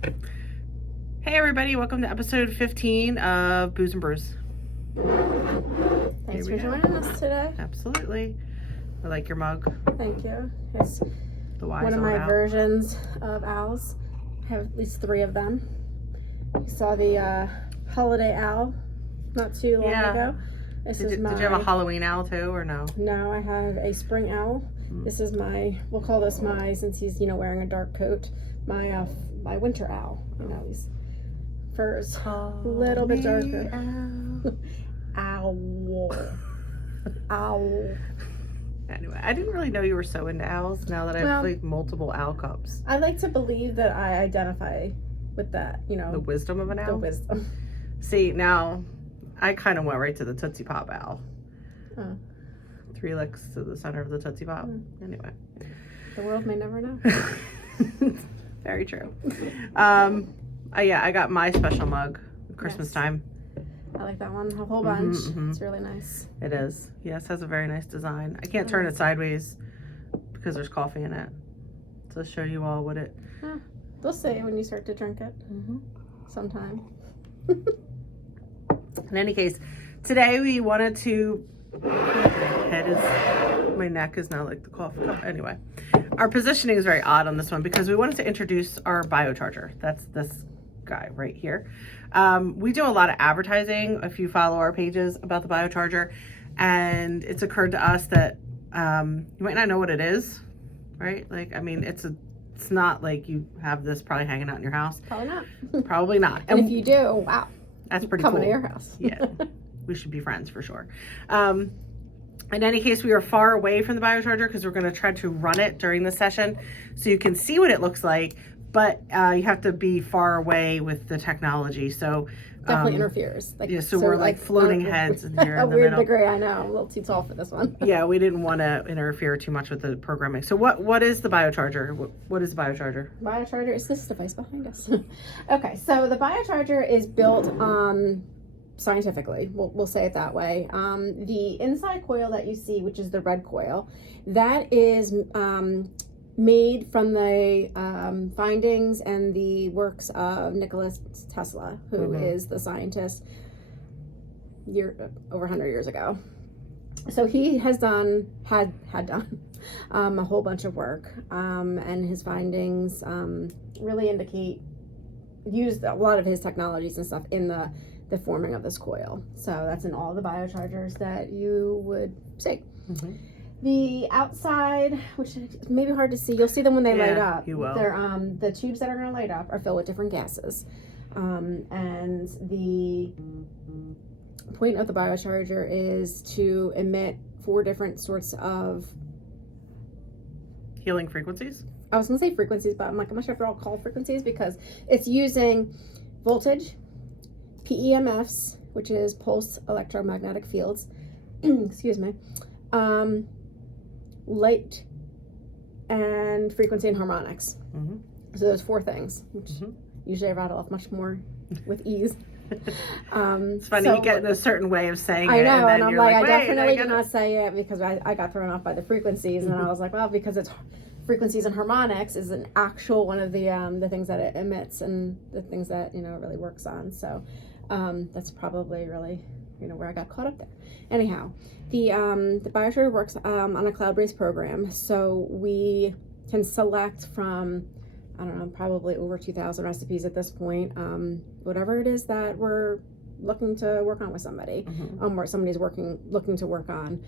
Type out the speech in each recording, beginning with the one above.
Hey everybody, welcome to episode 15 of Booze and Brews. Thanks for joining us today. Absolutely. I like your mug. Thank you. It's The wise one of old my owl. versions of owls. I have at least 3 of them. You saw the holiday owl not too long ago. Did you have a Halloween owl too, or no? No, I have a spring owl. This is we'll call this since he's, wearing a dark coat, my winter owl. His fur's a little bit darker. Owl. Owl. Anyway, I didn't really know you were so into owls now that I've played multiple owl cups. I like to believe that I identify with that, The wisdom of an owl? The wisdom. See, now, I kind of went right to the Tootsie Pop owl. Oh. 3 licks to the center of the Tootsie Pop. Anyway. The world may never know. Very true. I got my special mug Christmas time. I like that one a whole bunch. It's really nice. It is. Yes, has a very nice design. I can't turn it sideways because there's coffee in it. To show you all what it... They'll say when you start to drink it. Sometime. In any case, today we wanted to... My neck is now like the coffee cup. Anyway, our positioning is very odd on this one because we wanted to introduce our Biocharger. That's this guy right here. We do a lot of advertising if you follow our pages about the Biocharger, and it's occurred to us that you might not know what it is, right? Like, I mean, it's not like you have this probably hanging out in your house. Probably not. Probably not. And if you do, wow. That's pretty cool. Coming to your house. Yeah. We should be friends for sure. In any case, we are far away from the Biocharger because we're going to try to run it during the session so you can see what it looks like, but you have to be far away with the technology. So definitely interferes. So we're like floating heads in here in the weird middle. degree, I know. I'm a little too tall for this one. Yeah, we didn't want to interfere too much with the programming. So what is the Biocharger? What is the Biocharger? Biocharger is this device behind us. Okay, so the Biocharger is built scientifically, we'll say it that way. The inside coil that you see, which is the red coil, that is made from the findings and the works of Nikola Tesla, who is the scientist over 100 years ago. So he has done a whole bunch of work, and his findings really used a lot of his technologies and stuff in the forming of this coil. So that's in all the Biochargers that you would see. The outside, which is maybe hard to see, you'll see them when they light up. You will. They're the tubes that are going to light up are filled with different gases, and the point of the Biocharger is to emit 4 different sorts of healing frequencies. I was going to say frequencies, but I'm not sure if they're all called frequencies because it's using voltage, PEMFs, which is pulse electromagnetic fields, excuse me, light, and frequency and harmonics. So those 4 things, which usually I rattle off much more with ease. It's funny, you get in a certain way of saying I it. know, And I'm you're like, I wait, definitely did not say it because I got thrown off by the frequencies, and I was like, well, because it's frequencies and harmonics is an actual one of the things that it emits and the things that it really works on. So that's probably really where I got caught up there. Anyhow, the Biocharger works on a cloud-based program, so we can select from, I don't know, probably over 2,000 recipes at this point, whatever it is that we're looking to work on with somebody, or somebody's looking to work on.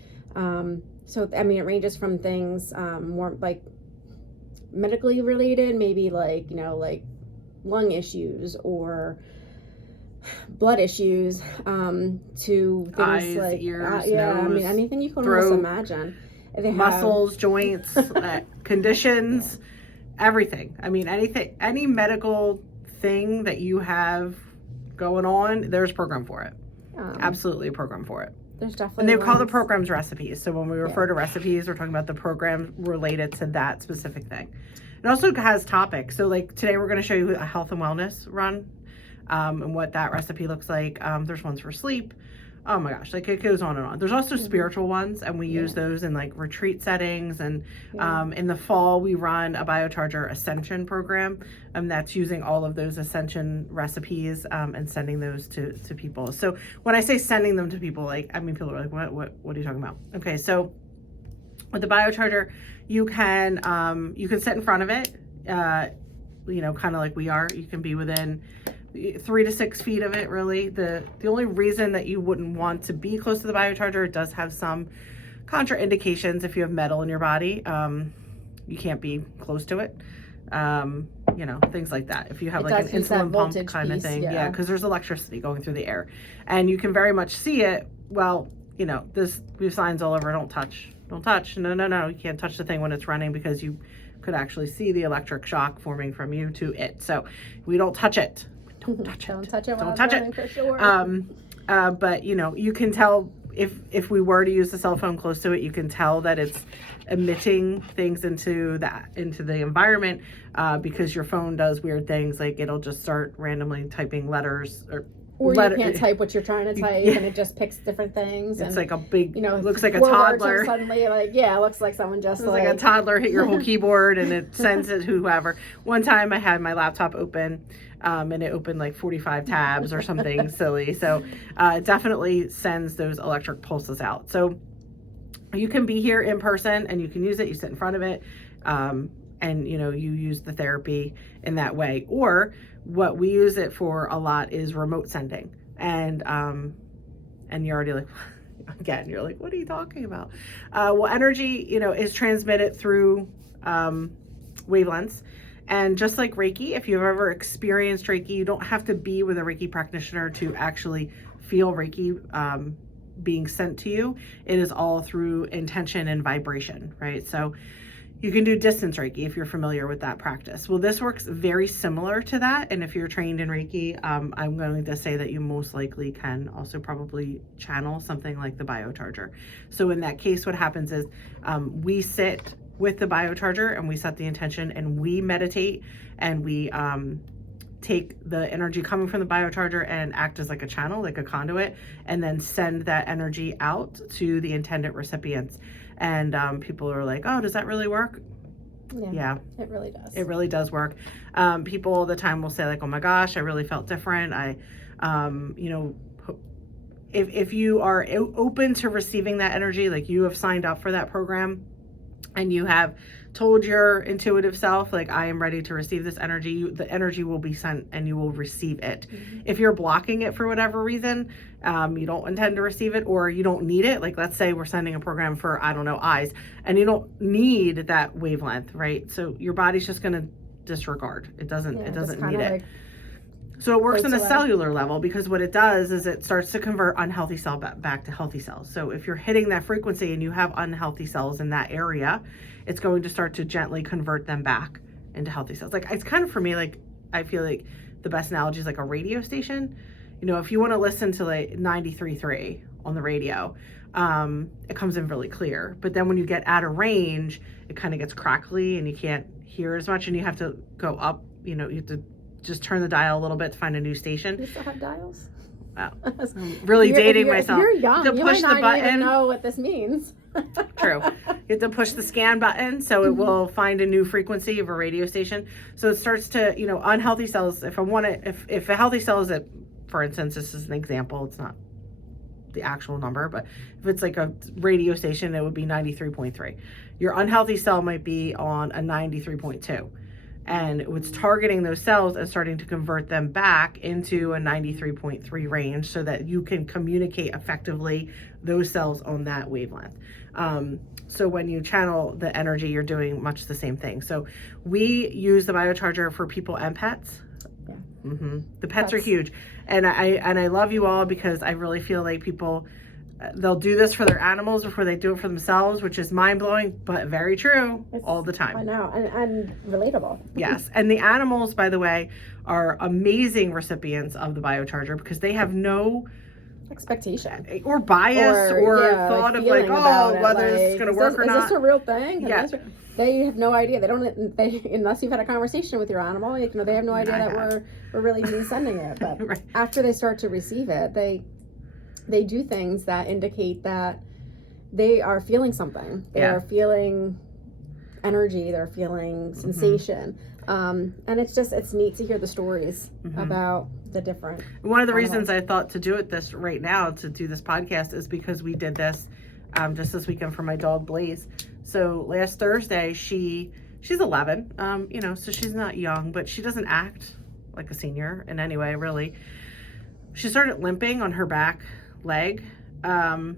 So I mean, it ranges from things more like medically related, maybe like lung issues or blood issues, to things eyes, like ears, nose, I mean anything you can almost imagine. They muscles, joints, conditions, everything. I mean, any medical thing that you have going on, there's a program for it. Absolutely a program for it. There's definitely, and they call the programs recipes. So when we refer to recipes, we're talking about the program related to that specific thing. It also has topics. So like today, we're going to show you a health and wellness run, and what that recipe looks like. There's ones for sleep, Oh my gosh, like it goes on and on. There's also spiritual ones, and we use those in like retreat settings. And in the fall, we run a Biocharger Ascension program, that's using all of those Ascension recipes and sending those to people. So when I say sending them to people, like, I mean, people are like, what are you talking about? Okay, so with the Biocharger, you can sit in front of it, you know, kind of like we are. You can be within 3 to 6 feet of it, really. The only reason that you wouldn't want to be close to the Biocharger, it does have some contraindications. If you have metal in your body, you can't be close to it. You know, things like that. If you have like an insulin pump kind of thing, because there's electricity going through the air, and you can very much see it. Well, you know, we have signs all over. Don't touch. No, you can't touch the thing when it's running, because you could actually see the electric shock forming from you to it. So we don't touch it. Don't touch it. Don't touch it. For sure. But you know, you can tell if we were to use the cell phone close to it, you can tell that it's emitting things into the environment, because your phone does weird things, like it'll just start randomly typing letters or you can't type what you're trying to type, and it just picks different things. It's like a big, you know, looks like a toddler. Suddenly, like, it looks like someone just like a toddler hit your whole keyboard, and it sends it to whoever. One time I had my laptop open, and it opened like 45 tabs or something silly. So it definitely sends those electric pulses out. So you can be here in person and you can use it. You sit in front of it, and you know, you use the therapy in that way. Or what we use it for a lot is remote sending. And you're already like, again, you're like, what are you talking about? Well, energy, you know, is transmitted through wavelengths. And just like Reiki, if you've ever experienced Reiki, you don't have to be with a Reiki practitioner to actually feel Reiki being sent to you. It is all through intention and vibration, right? So you can do distance Reiki if you're familiar with that practice. Well, this works very similar to that. And if you're trained in Reiki, I'm going to say that you most likely can also probably channel something like the Biocharger. So in that case, what happens is we sit with the Biocharger and we set the intention and we meditate, and we take the energy coming from the Biocharger and act as like a channel, like a conduit, and then send that energy out to the intended recipients. And people are like, oh, does that really work? Yeah, it really does. It really does work. People all the time will say like, oh my gosh, I really felt different. You know, if you are open to receiving that energy, like you have signed up for that program and you have told your intuitive self, like, I am ready to receive this energy, the energy will be sent and you will receive it. If you're blocking it for whatever reason, you don't intend to receive it, or you don't need it, like let's say we're sending a program for, I don't know, eyes, and you don't need that wavelength, right? So your body's just going to disregard. It doesn't need it. Like, so it works on a cellular level, because what it does is it starts to convert unhealthy cell back to healthy cells. So if you're hitting that frequency and you have unhealthy cells in that area, it's going to start to gently convert them back into healthy cells. Like, it's kind of, for me, like, I feel like the best analogy is like a radio station. You know, if you want to listen to like 93.3 on the radio, it comes in really clear. But then when you get out of range, it kind of gets crackly and you can't hear as much, and you have to go up, you know, you have to just turn the dial a you to find a new station. You still have dials? Wow. I'm really dating myself. You're young. You might not even know what this means. True. You have to push the scan button, so it will find a new frequency of a radio station. So it starts to, you know, unhealthy cells. If a healthy cell is at, for instance, this is an example, it's not the actual number, but if it's like a radio station, it would be 93.3. Your unhealthy cell might be on a 93.2. And it's targeting those cells and starting to convert them back into a 93.3 range so that you can communicate effectively those cells on that wavelength. So when you channel the energy, you're doing much the same thing. So we use the Biocharger for people and pets. Yeah. The pets are huge. And I love you all, because I really feel like people, they'll do this for their animals before they do it for themselves, which is mind-blowing, but very true all the time. I know, and relatable. Yes, and the animals, by the way, are amazing recipients of the Biocharger, because they have no expectation or bias or thought of like, oh, whether it's going to work or not. Is this a real thing? Yeah. They have no idea. They unless you've had a conversation with your animal, you know, they have no idea that we're really sending it. But right. After they start to receive it, they do things that indicate that they are feeling something. They are feeling energy. They're feeling sensation. And it's neat to hear the stories about the different. One of the reasons I thought to do it this right now, to do this podcast, is because we did this just this weekend for my dog Blaze. So last Thursday, she's 11, so she's not young, but she doesn't act like a senior in any way, really. She started limping on her back leg, and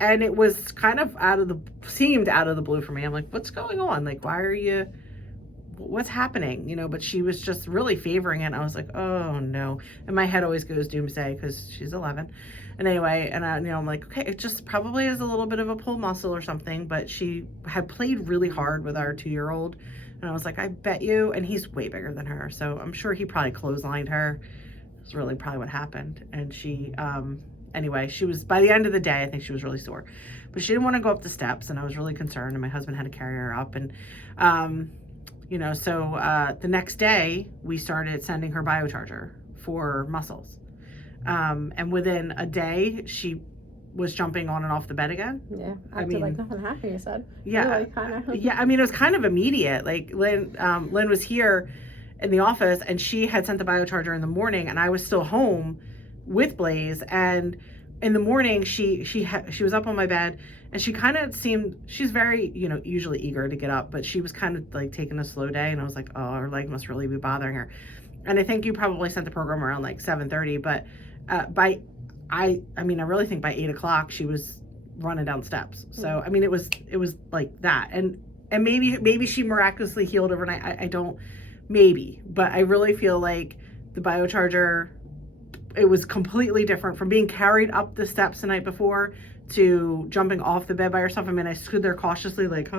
it was kind of seemed out of the blue for me. I'm like, what's going on? Like, what's happening? But she was just really favoring it. And I was like, oh no. And my head always goes doomsday because she's 11. And anyway, and I'm like, okay, it just probably is a little bit of a pull muscle or something, but she had played really hard with our 2-year-old. And I was like, I bet you, and he's way bigger than her. So I'm sure he probably clotheslined her. That's really probably what happened. And she, anyway, she was, by the end of the day, I think she was really sore, but she didn't want to go up the steps, and I was really concerned, and my husband had to carry her up. And, so the next day we started sending her Biocharger for muscles. And within a day, she was jumping on and off the bed again. Yeah, acted like nothing happened, you said. Yeah, really, kind of. Yeah, it was kind of immediate. Like Lynn was here in the office, and she had sent the Biocharger in the morning, and I was still home with Blaze. And in the morning, she was up on my bed, and she kind of seemed, she's very, usually eager to get up, but she was kind of like taking a slow day, and I was like, oh, her leg must really be bothering her. And I think you probably sent the program around like 7:30, but I really think by 8:00 she was running down steps. So it was like that, and maybe she miraculously healed overnight. I don't, maybe, but I really feel like the Biocharger, it was completely different from being carried up the steps the night before to jumping off the bed by herself. I stood there cautiously, like, oh,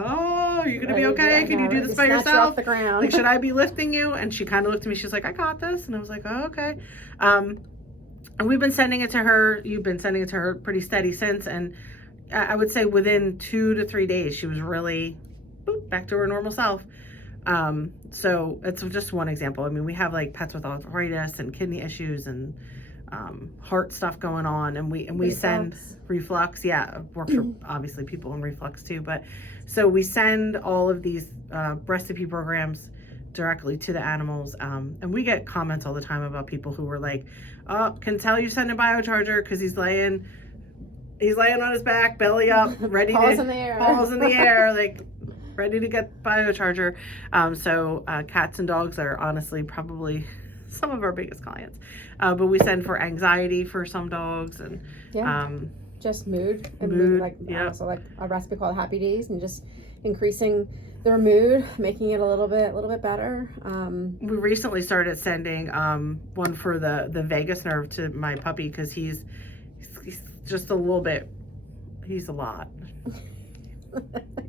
are you gonna be okay? Can you do this by yourself? Off the ground. Like, should I be lifting you? And she kind of looked at me. She's like, I got this. And I was like, oh, okay. And we've been sending it to her. You've been sending it to her pretty steady since. And I would say within 2 to 3 days, she was really back to her normal self. So it's just one example. We have like pets with arthritis and kidney issues and heart stuff going on, and we send reflux. Yeah, works for obviously people in reflux too. But so we send all of these recipe programs directly to the animals, and we get comments all the time about people who were like, oh, can tell you send a Biocharger because he's laying on his back, belly up, ready paws to in the air, like ready to get Biocharger. So cats and dogs are honestly probably some of our biggest clients, but we send for anxiety for some dogs, and just mood, like so like a recipe called Happy Days, and just increasing their mood, making it a little bit better. We recently started sending one for the vagus nerve to my puppy because he's just a little bit, he's a lot.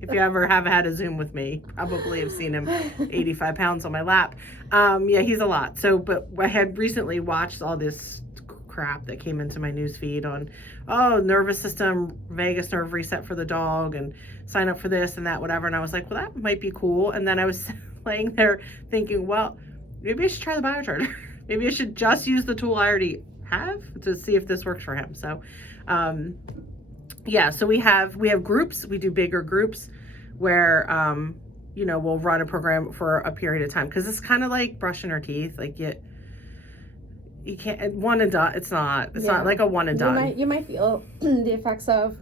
If you ever have had a Zoom with me, probably have seen him 85 pounds on my lap. He's a lot. So, but I had recently watched all this crap that came into my news feed on, nervous system, vagus nerve reset for the dog, and sign up for this and that, whatever. And I was like, well, that might be cool. And then I was laying there thinking, well, maybe I should try the Biocharger. Maybe I should just use the tool I already have to see if this works for him. So, so we have groups. We do bigger groups where, we'll run a program for a period of time, because it's kind of like brushing our teeth. Like you can't one and done. It's not like a one and done. You might feel the effects of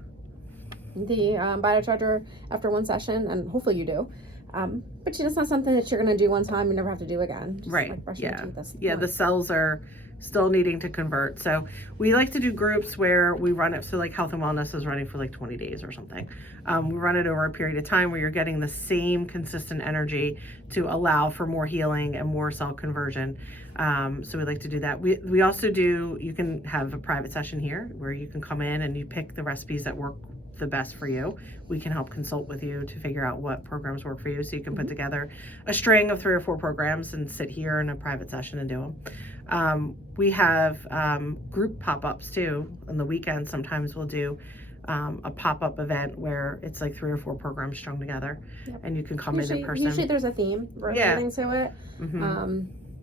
the Biocharger after one session, and hopefully you do. But it's not something that you're going to do one time and never have to do again. Just right. Like brushing your teeth. The cells are still needing to convert. So we like to do groups where we run it. So like Health and Wellness is running for like 20 days or something. We run it over a period of time where you're getting the same consistent energy to allow for more healing and more cell conversion. So we like to do that. We also do, you can have a private session here where you can come in and you pick the recipes that work the best for you. We can help consult with you to figure out what programs work for you, so you can put together a string of 3 or 4 programs and sit here in a private session and do them. We have group pop-ups too. On the weekends, sometimes we'll do a pop-up event where it's like 3 or 4 programs strung together, and you can come in person. Usually there's a theme relating to it.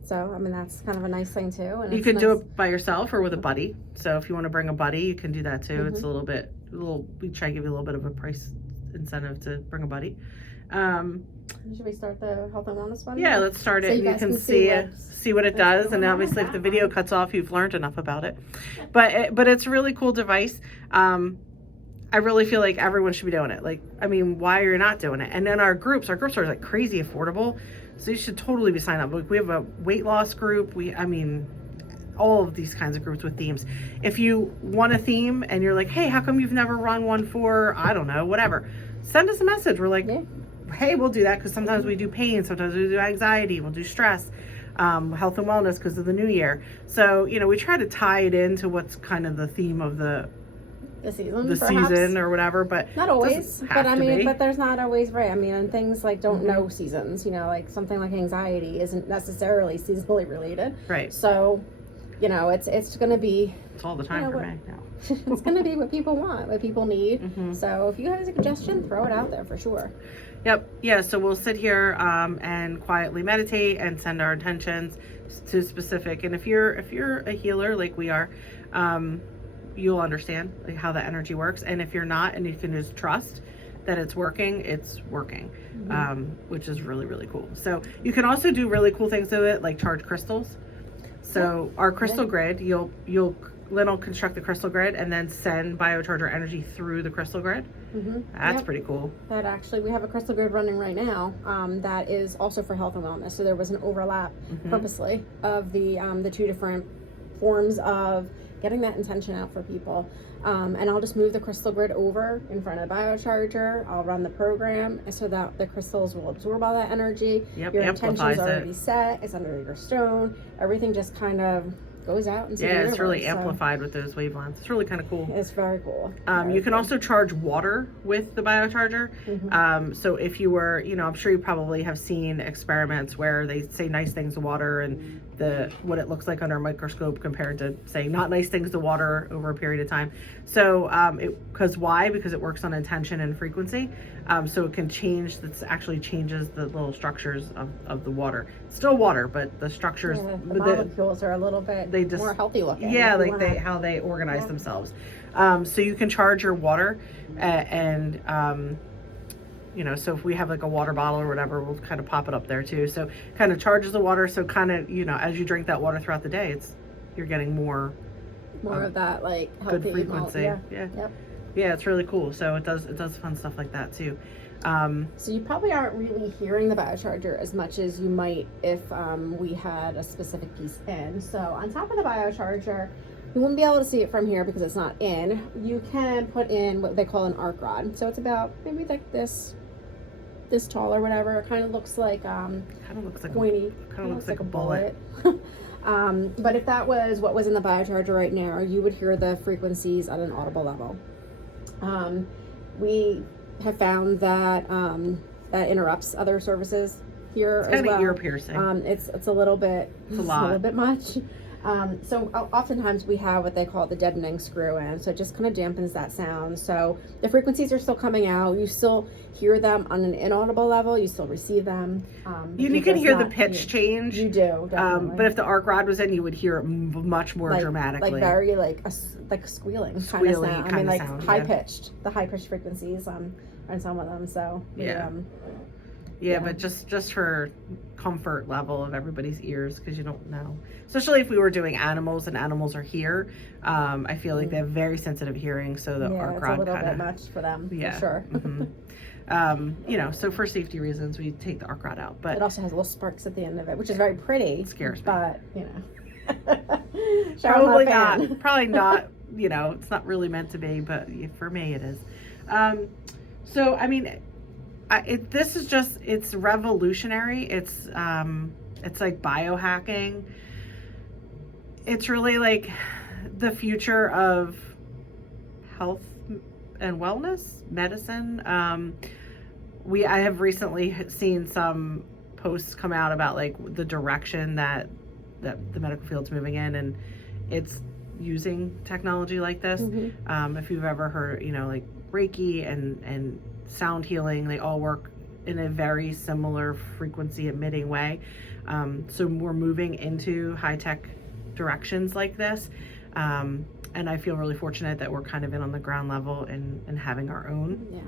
So, I mean, that's kind of a nice thing too. And You it's can do nice. it by yourself or with a buddy. So if you want to bring a buddy, you can do that too. It's we try to give you a little bit of a price incentive to bring a buddy. Should we start the health and wellness one? Yeah, let's start So it. you You guys can can see what it does, and obviously if the video cuts off, you've learned enough about it. But it's a really cool device. I really feel like everyone should be doing it. Like, I mean, why are you not doing it? And then our groups are like crazy affordable, so you should totally be signed up. Like, we have a weight loss group. All of these kinds of groups with themes. If you want a theme and you're like, hey, how come you've never run one for, I don't know, whatever, send us a message. We're like, hey, we'll do that, because sometimes we do pain, sometimes we do anxiety, we'll do stress, health and wellness because of the new year. So, we try to tie it into what's kind of the theme of the season or whatever, but not always. But there's not always, right? I mean, and things like don't know seasons, like something like anxiety isn't necessarily seasonally related. Right. So, it's going to be. It's all the time for me now. It's going to be what people want, what people need. So if you have a suggestion, throw it out there for sure. Yep. Yeah. So we'll sit here and quietly meditate and send our intentions to specific. And if you're a healer like we are, you'll understand like how the energy works. And if you're not, and you can just trust that it's working, which is really, really cool. So you can also do really cool things with it, like charge crystals. So our crystal grid, Lynn will construct the crystal grid and then send Biocharger energy through the crystal grid. That's pretty cool. That actually, we have a crystal grid running right now that is also for health and wellness. So there was an overlap purposely of the two different forms of getting that intention out for people. And I'll just move the crystal grid over in front of the Biocharger. I'll run the program so that the crystals will absorb all that energy. Yep, your intention's already set. It's under your stone. Everything just kind of goes out into the universe. It's really amplified with those wavelengths. It's really kind of cool. It's very cool. You can also charge water with the Biocharger. So if you were, I'm sure you probably have seen experiments where they say nice things to water and what it looks like under a microscope compared to saying not nice things to water over a period of time. So because it works on intention and frequency. So it can change, actually changes the little structures of the water. It's still water, but the structures, the molecules are a little bit more healthy looking. Yeah, how they organize themselves. So you can charge your water so if we have like a water bottle or whatever, we'll kind of pop it up there too. So kind of charges the water. So kind of, as you drink that water throughout the day, you're getting more of that like healthy good frequency. Yeah, it's really cool. So it does fun stuff like that too. So you probably aren't really hearing the Biocharger as much as you might if we had a specific piece in. So on top of the Biocharger, you wouldn't be able to see it from here because it's not in. You can put in what they call an arc rod. So it's about maybe like this tall or whatever. It kind of looks like pointy. Kind of looks like a bullet. But if that was what was in the Biocharger right now, you would hear the frequencies at an audible level. We have found that that interrupts other services here as well. It's kind of ear piercing. It's a little bit. It's a lot. A little bit much. So oftentimes we have what they call the deadening screw in, so it just kind of dampens that sound. So the frequencies are still coming out. You still hear them on an inaudible level. You still receive them. You can hear the pitch change. You do, definitely. But if the arc rod was in, you would hear it much more dramatically. Like very like squealing kind of sound. I mean, like sound, high pitched. The high pitched frequencies on some of them. So yeah, but just for comfort level of everybody's ears, because you don't know. Especially if we were doing animals and animals are here, I feel like they have very sensitive hearing, so the arc rod it's a little bit much for them, for sure. So for safety reasons, we take the arc rod out. But it also has little sparks at the end of it, which is very pretty. It scares me. But, Probably not. Probably not, it's not really meant to be, but for me it is. So, I mean, it's revolutionary. It's like biohacking. It's really like the future of health and wellness, medicine. I have recently seen some posts come out about like the direction that the medical field's moving in, and it's using technology like this. If you've ever heard, like Reiki and sound healing, they all work in a very similar frequency emitting way. So we're moving into high-tech directions like this. And I feel really fortunate that we're kind of in on the ground level and having our own. Yeah.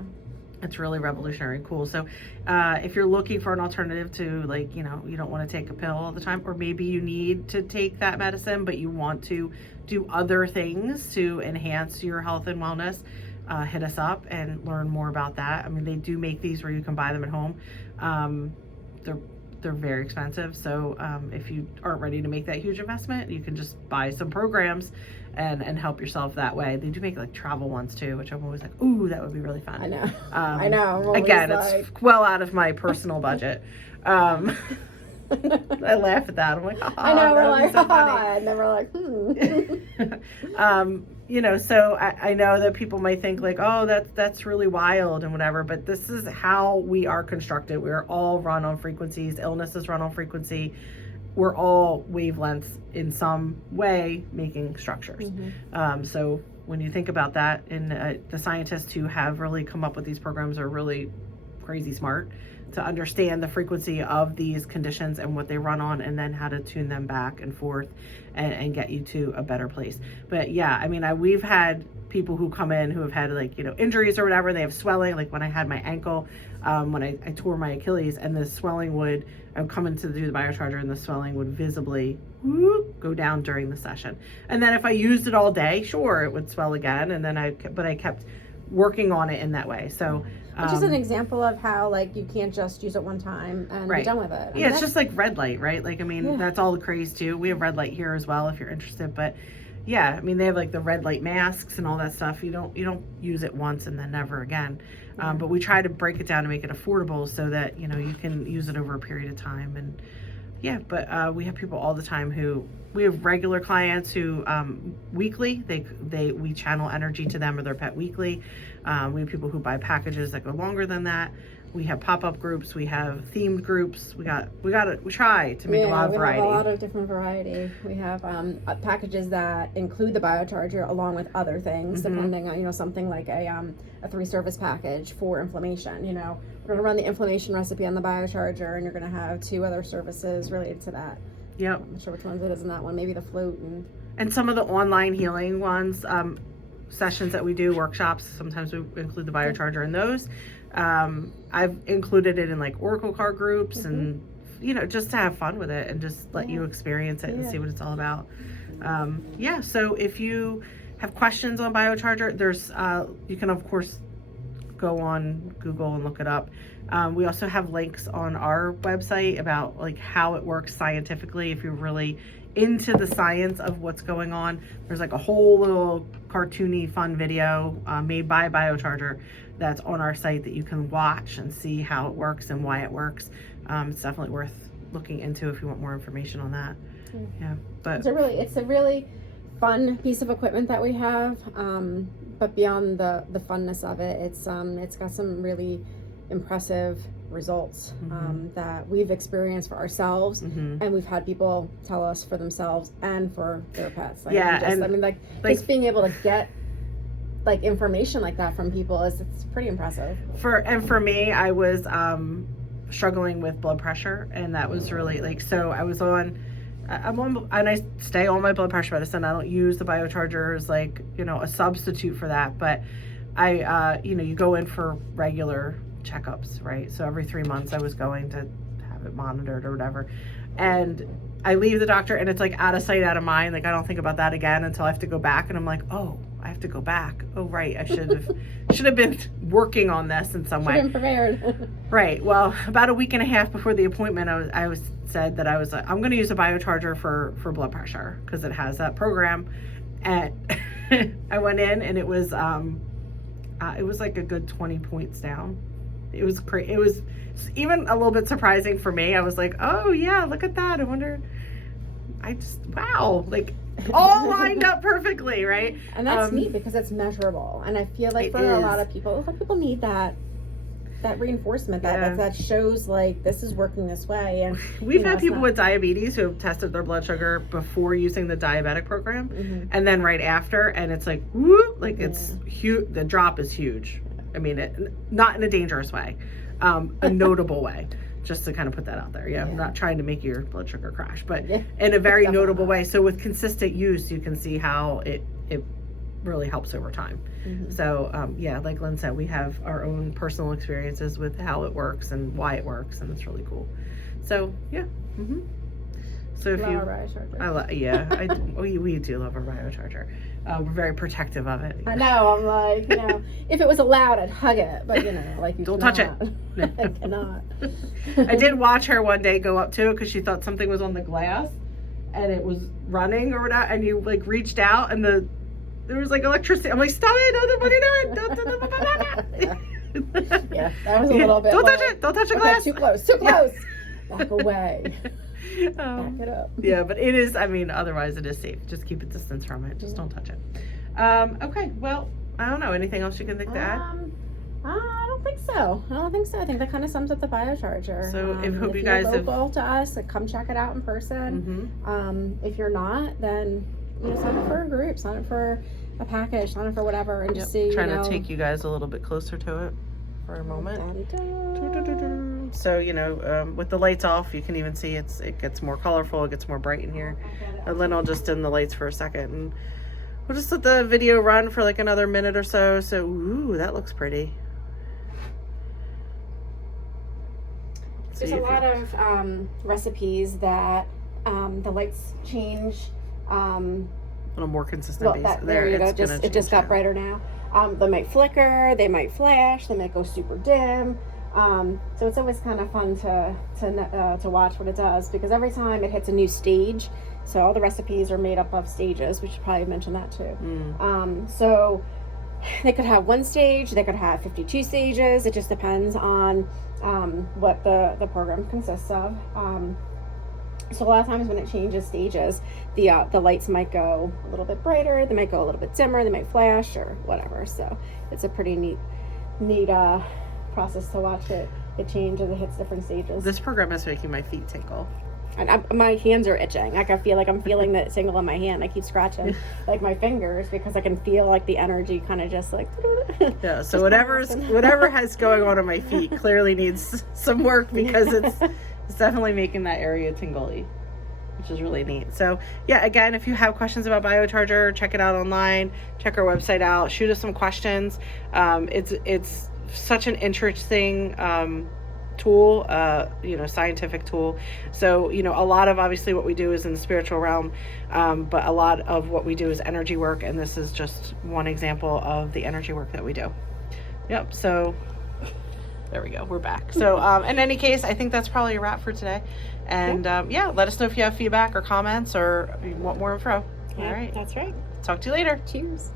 It's really revolutionary and cool. So if you're looking for an alternative to, like, you know, you don't want to take a pill all the time, or maybe you need to take that medicine, but you want to do other things to enhance your health and wellness, hit us up and learn more about that. I mean, they do make these where you can buy them at home. They're very expensive. So if you aren't ready to make that huge investment, you can just buy some programs and help yourself that way. They do make like travel ones too, which I'm always like, ooh, that would be really fun. I know. I know. Again, it's well out of my personal budget. I laugh at that. I'm like, I know. We're like, so and then we're like, you know, so I know that people might think like, oh, that's really wild and whatever, but this is how we are constructed. We're all run on frequencies. Illness is run on frequency. We're all wavelengths in some way making structures. So when you think about that, and the scientists who have really come up with these programs are really crazy smart to understand the frequency of these conditions and what they run on, and then how to tune them back and forth and get you to a better place. But yeah, I mean, we've had people who come in who have had, like, you know, injuries or whatever. They have swelling, like when I had my ankle, when I tore my Achilles, and the swelling I would come in to do the Biocharger, and the swelling would visibly go down during the session. And then if I used it all day, sure, it would swell again. And then I kept working on it in that way. So which is an example of how, like, you can't just use it one time and be done with it. Yeah, it's just like red light, right? Like, I mean, that's all the craze too. We have red light here as well if you're interested. But yeah, I mean, they have like the red light masks and all that stuff. You don't use it once and then never again. But we try to break it down to make it affordable so that, you know, you can use it over a period of time. And yeah, but we have people all the time we have regular clients who weekly we channel energy to them or their pet weekly. We have people who buy packages that go longer than that. We have pop-up groups. We have themed groups. We try to make a lot of variety. We have a lot of different variety. We have packages that include the Biocharger along with other things, depending on, you know, something like a 3-service package for inflammation. You know, we're going to run the inflammation recipe on the Biocharger, and you're going to have 2 other services related to that. Yep. I'm not sure which ones it is in that one. Maybe the float and some of the online healing ones, sessions that we do, workshops. Sometimes we include the Biocharger in those. I've included it in like Oracle card groups and, you know, just to have fun with it and just let you experience it and see what it's all about. So if you have questions on Biocharger, there's you can of course go on Google and look it up. We also have links on our website about like how it works scientifically. If you're really into the science of what's going on, there's like a whole little cartoony fun video made by Biocharger that's on our site that you can watch and see how it works and why it works. It's definitely worth looking into if you want more information on that. Yeah, but it's a really fun piece of equipment that we have. But beyond the funness of it, it's got some really impressive results that we've experienced for ourselves, and we've had people tell us for themselves and for their pets. Just being able to get like information like that from people it's pretty impressive. For me, I was struggling with blood pressure, and that was really like, so I'm on, and I stay on my blood pressure medicine. I don't use the Biocharger as like, you know, a substitute for that, but I you know, you go in for regular checkups, right? So every 3 months I was going to have it monitored or whatever, and I leave the doctor and it's like out of sight, out of mind. Like I don't think about that again until I have to go back, and I'm like, oh, I have to go back. Oh, right. I should have been working on this in some way. Should have been prepared. Right. Well, about a week and a half before the appointment, I said that I'm going to use a Biocharger for blood pressure because it has that program. And I went in, and it was like a good 20 points down. It was crazy. It was even a little bit surprising for me. I was like, oh yeah, look at that. I wonder. Wow, like all lined up perfectly, right? And that's neat because it's measurable. And I feel like for a lot of people need that reinforcement that shows like this is working this way. And we've had people with diabetes who have tested their blood sugar before using the diabetic program, and then right after, and it's like whoop, like it's huge. The drop is huge. I mean, not in a dangerous way. a notable way. Just to kind of put that out there. I'm not trying to make your blood sugar crash, but in a very notable way. So with consistent use, you can see how it really helps over time. So like Lynn said, we have our own personal experiences with how it works and why it works, and it's really cool. So so if you, we do love our Biocharger. We're very protective of it. I know. I'm like, if it was allowed, I'd hug it, but like you don't touch it. I cannot. I did watch her one day go up to it because she thought something was on the glass, and it was running or whatever, and you like reached out and there was like electricity. I'm like, stop it! What are you doing? Yeah, that was a little bit. Don't touch it! Don't touch the glass! Too close! Too close! Back away. Back it up. Yeah, but it is. I mean, otherwise it is safe. Just keep a distance from it. Just don't touch it. Okay. Well, I don't know. Anything else you can think to add? I don't think so. I think that kind of sums up the Biocharger. So if you you're guys local to us, like, come check it out in person. If you're not, then sign up for a group, sign up for a package, sign up for whatever, and just see. Trying to take you guys a little bit closer to it for a moment. So with the lights off, you can even see it gets more colorful. It gets more bright in here. And then I'll just dim the lights for a second, and we'll just let the video run for like another minute or so. So ooh, that looks pretty. There's a lot of recipes that the lights change. On a more consistent basis. There you go. It just got brighter now. They might flicker, they might flash, they might go super dim. So it's always kind of fun to watch what it does, because every time it hits a new stage. So all the recipes are made up of stages. We should probably mention that too. So they could have one stage, they could have 52 stages. It just depends on what the program consists of. So a lot of times when it changes stages, the lights might go a little bit brighter, they might go a little bit dimmer, they might flash or whatever. So it's a pretty neat process to watch it change as it hits different stages. This program is making my feet tingle. And my hands are itching. Like I feel like I'm feeling the tingle in my hand. I keep scratching like my fingers because I can feel like the energy kind of just like. Yeah. So whatever has going on my feet clearly needs some work, because it's definitely making that area tingly, which is really neat. So yeah, again, if you have questions about Biocharger, check it out online, check our website out, shoot us some questions. It's such an interesting tool, scientific tool. So a lot of obviously what we do is in the spiritual realm, but a lot of what we do is energy work, and this is just one example of the energy work that we do. Yep. So there we go. We're back. So in any case, I think that's probably a wrap for today. And let us know if you have feedback or comments or you want more info. Yeah, all right. That's right. Talk to you later. Cheers.